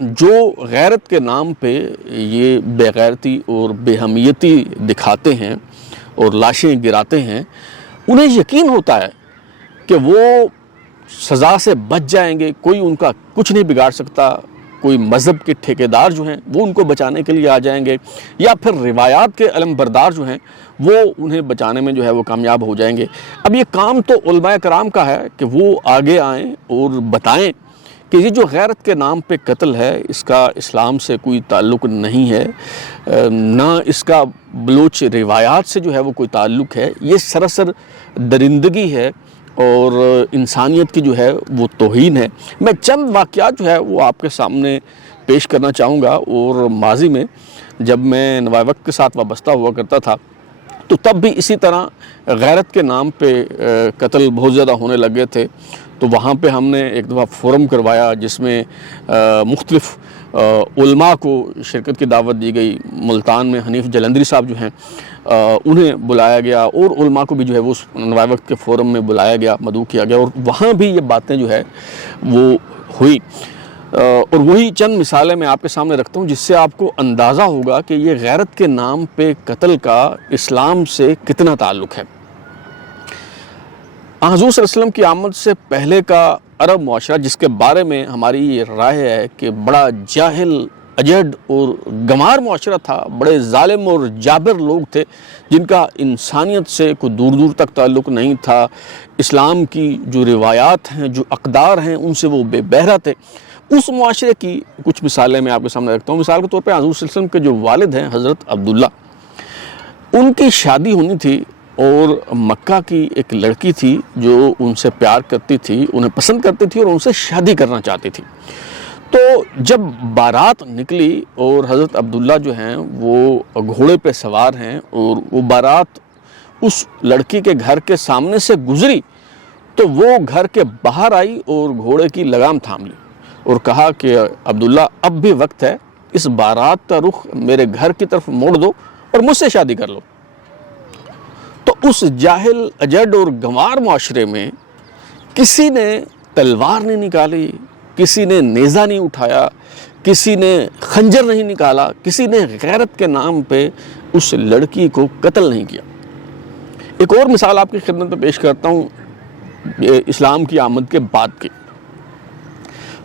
جو غیرت کے نام پہ یہ بے غیرتی اور بے حمیتی دکھاتے ہیں اور لاشیں گراتے ہیں، انہیں یقین ہوتا ہے کہ وہ سزا سے بچ جائیں گے، کوئی ان کا کچھ نہیں بگاڑ سکتا، کوئی مذہب کے ٹھیکیدار جو ہیں وہ ان کو بچانے کے لیے آ جائیں گے، یا پھر روایات کے علم بردار جو ہیں وہ انہیں بچانے میں جو ہے وہ کامیاب ہو جائیں گے۔ اب یہ کام تو علماء کرام کا ہے کہ وہ آگے آئیں اور بتائیں کہ یہ جو غیرت کے نام پہ قتل ہے اس کا اسلام سے کوئی تعلق نہیں ہے، نہ اس کا بلوچ روایات سے جو ہے وہ کوئی تعلق ہے، یہ سراسر درندگی ہے اور انسانیت کی جو ہے وہ توہین ہے۔ میں چند واقعات جو ہے وہ آپ کے سامنے پیش کرنا چاہوں گا، اور ماضی میں جب میں نوائے وقت کے ساتھ وابستہ ہوا کرتا تھا تو تب بھی اسی طرح غیرت کے نام پہ قتل بہت زیادہ ہونے لگے تھے، تو وہاں پہ ہم نے ایک دفعہ فورم کروایا جس میں مختلف علماء کو شرکت کی دعوت دی گئی۔ ملتان میں حنیف جلندری صاحب جو ہیں انہیں بلایا گیا، اور علماء کو بھی جو ہے وہ نوائے وقت کے فورم میں بلایا گیا، مدعو کیا گیا، اور وہاں بھی یہ باتیں جو ہے وہ ہوئی۔ اور وہی چند مثالیں میں آپ کے سامنے رکھتا ہوں جس سے آپ کو اندازہ ہوگا کہ یہ غیرت کے نام پہ قتل کا اسلام سے کتنا تعلق ہے۔ حضور صلی اللہ علیہ وسلم کی آمد سے پہلے کا عرب معاشرہ، جس کے بارے میں ہماری یہ رائے ہے کہ بڑا جاہل، اجڑ اور گنوار معاشرہ تھا، بڑے ظالم اور جابر لوگ تھے جن کا انسانیت سے کوئی دور دور تک تعلق نہیں تھا، اسلام کی جو روایات ہیں، جو اقدار ہیں، ان سے وہ بے بہرہ تھے۔ اس معاشرے کی کچھ مثالیں میں آپ کے سامنے رکھتا ہوں۔ مثال کے طور پہ حضور صلی اللہ علیہ وسلم کے جو والد ہیں حضرت عبداللہ، ان کی شادی ہونی تھی، اور مکہ کی ایک لڑکی تھی جو ان سے پیار کرتی تھی، انہیں پسند کرتی تھی اور ان سے شادی کرنا چاہتی تھی۔ تو جب بارات نکلی اور حضرت عبداللہ جو ہیں وہ گھوڑے پہ سوار ہیں، اور وہ بارات اس لڑکی کے گھر کے سامنے سے گزری تو وہ گھر کے باہر آئی اور گھوڑے کی لگام تھام لی اور کہا کہ عبداللہ اب بھی وقت ہے، اس بارات کا رخ میرے گھر کی طرف موڑ دو اور مجھ سے شادی کر لو۔ تو اس جاہل، اجڑ اور گنوار معاشرے میں کسی نے تلوار نہیں نکالی، کسی نے نیزہ نہیں اٹھایا، کسی نے خنجر نہیں نکالا، کسی نے غیرت کے نام پہ اس لڑکی کو قتل نہیں کیا۔ ایک اور مثال آپ کی خدمت میں پیش کرتا ہوں اسلام کی آمد کے بعد کی۔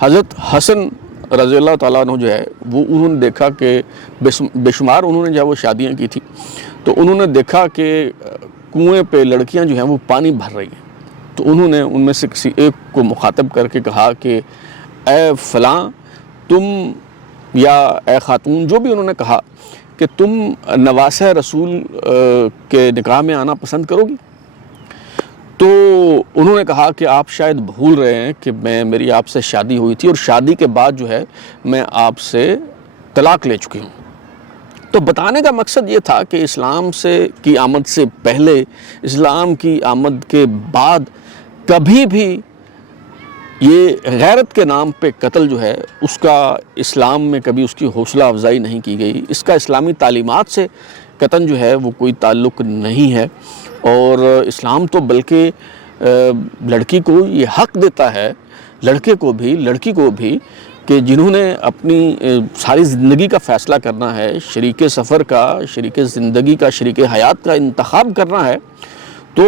حضرت حسن رضی اللہ تعالیٰ عنہ جو ہے وہ انہوں نے دیکھا کہ بے شمار انہوں نے جو ہے وہ شادیاں کی تھی، تو انہوں نے دیکھا کہ کنویں پہ لڑکیاں جو ہیں وہ پانی بھر رہی ہیں، تو انہوں نے ان میں سے کسی ایک کو مخاطب کر کے کہا کہ اے فلاں تم، یا اے خاتون، جو بھی انہوں نے کہا، کہ تم نواسہ رسول کے نکاح میں آنا پسند کرو گی؟ تو انہوں نے کہا کہ آپ شاید بھول رہے ہیں کہ میری آپ سے شادی ہوئی تھی، اور شادی کے بعد جو ہے میں آپ سے طلاق لے چکی ہوں۔ تو بتانے کا مقصد یہ تھا کہ اسلام کی آمد سے پہلے، اسلام کی آمد کے بعد کبھی بھی یہ غیرت کے نام پہ قتل جو ہے اس کا اسلام میں کبھی اس کی حوصلہ افزائی نہیں کی گئی، اس کا اسلامی تعلیمات سے قطعاً جو ہے وہ کوئی تعلق نہیں ہے۔ اور اسلام تو بلکہ لڑکی کو یہ حق دیتا ہے، لڑکے کو بھی، لڑکی کو بھی، کہ جنہوں نے اپنی ساری زندگی کا فیصلہ کرنا ہے، شریک سفر کا، شریک زندگی کا، شریک حیات کا انتخاب کرنا ہے، تو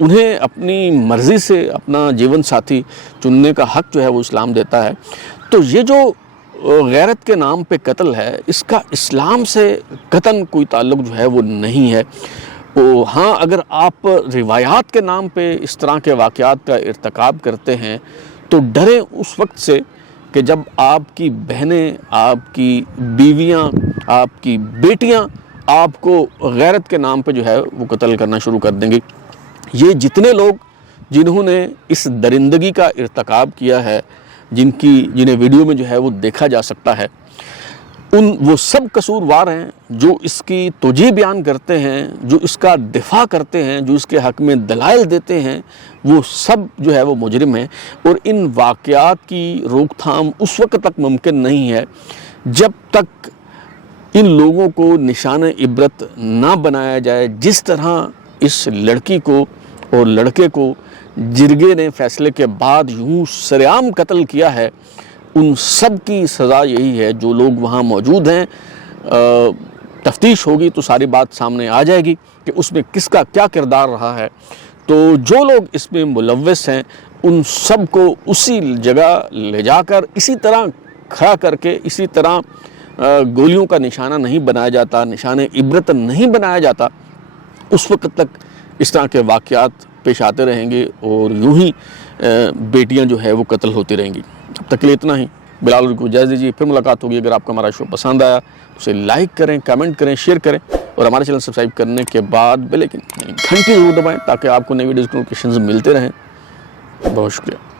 انہیں اپنی مرضی سے اپنا جیون ساتھی چننے کا حق جو ہے وہ اسلام دیتا ہے۔ تو یہ جو غیرت کے نام پہ قتل ہے، اس کا اسلام سے قطعاً کوئی تعلق جو ہے وہ نہیں ہے۔ ہاں، اگر آپ روایات کے نام پہ اس طرح کے واقعات کا ارتکاب کرتے ہیں تو ڈریں اس وقت سے کہ جب آپ کی بہنیں، آپ کی بیویاں، آپ کی بیٹیاں آپ کو غیرت کے نام پہ جو ہے وہ قتل کرنا شروع کر دیں گی۔ یہ جتنے لوگ جنہوں نے اس درندگی کا ارتکاب کیا ہے، جنہیں ویڈیو میں جو ہے وہ دیکھا جا سکتا ہے، وہ سب قصوروار ہیں۔ جو اس کی توجیہ بیان کرتے ہیں، جو اس کا دفاع کرتے ہیں، جو اس کے حق میں دلائل دیتے ہیں، وہ سب جو ہے وہ مجرم ہیں۔ اور ان واقعات کی روک تھام اس وقت تک ممکن نہیں ہے جب تک ان لوگوں کو نشان عبرت نہ بنایا جائے، جس طرح اس لڑکی کو اور لڑکے کو جرگے نے فیصلے کے بعد یوں سرعام قتل کیا ہے۔ ان سب کی سزا یہی ہے. جو لوگ وہاں موجود ہیں, تفتیش ہوگی تو ساری بات سامنے آ جائے گی کہ اس میں کس کا کیا کردار رہا ہے. تو جو لوگ اس میں ملوث ہیں ان سب کو اسی جگہ لے جا کر اسی طرح کھڑا کر کے, اسی طرح گولیوں کا نشانہ نہیں بنایا جاتا, نشانِ عبرت نہیں بنایا جاتا, اس وقت تک اس طرح کے واقعات پیش آتے رہیں گے اور یوں ہی بیٹیاں جو ہے وہ قتل ہوتی رہیں گی. اب تک کے لیے اتنا ہی. بلال غوری کو اجازت دیجیے, پھر ملاقات ہوگی. اگر آپ کو ہمارا شو پسند آیا اسے لائک کریں, کمنٹ کریں, شیئر کریں اور ہمارے چینل سبسکرائب کرنے کے بعد بیل آئکن گھنٹی ضرور دبائیں تاکہ آپ کو نئی ویڈیوز کے نوٹیفیکیشنز ملتے رہیں. بہت شکریہ.